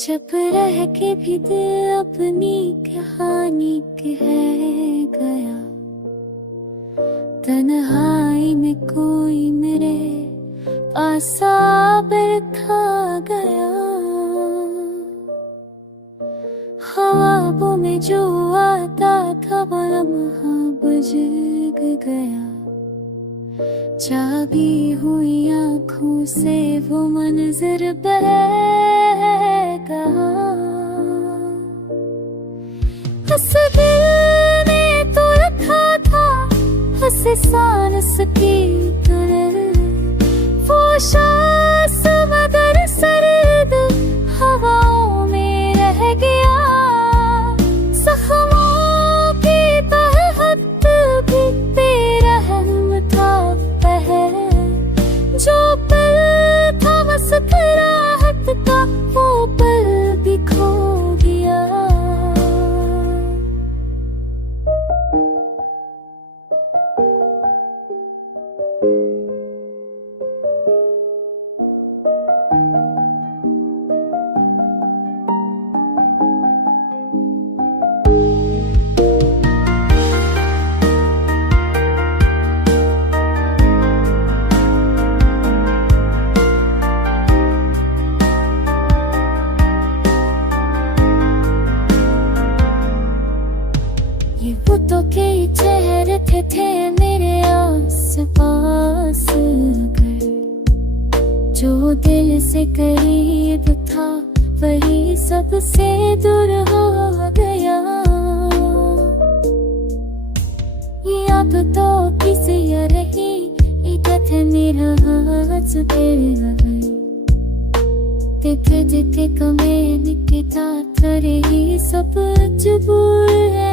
चुप रह के भी दिल अपनी कहानी कह गया, तन्हाई में कोई मेरे आसा बैठा गया। ख्वाबों में जो आता था वो लम्हा बुझ गया, चाबी हुई आँखों से वो मंजर बह गया। इस दिल ने तो रखा था हंसे सांस की तरह, वो सांस मगर सर्द हवाओं में रह गया। जख्मों की तहत भी बेरहम था पहर, जो पल था मुस्कुराहट का वो पल भी खो गया। ये बुतों के चेहरे थे मेरे आस पास, जो दिल से करीब था वही सबसे दूर हो गया। याद तो किसी रही इकट्ठ मेरा हाथ देखे देखे कमे निकटा थरे ही सब जबूर है।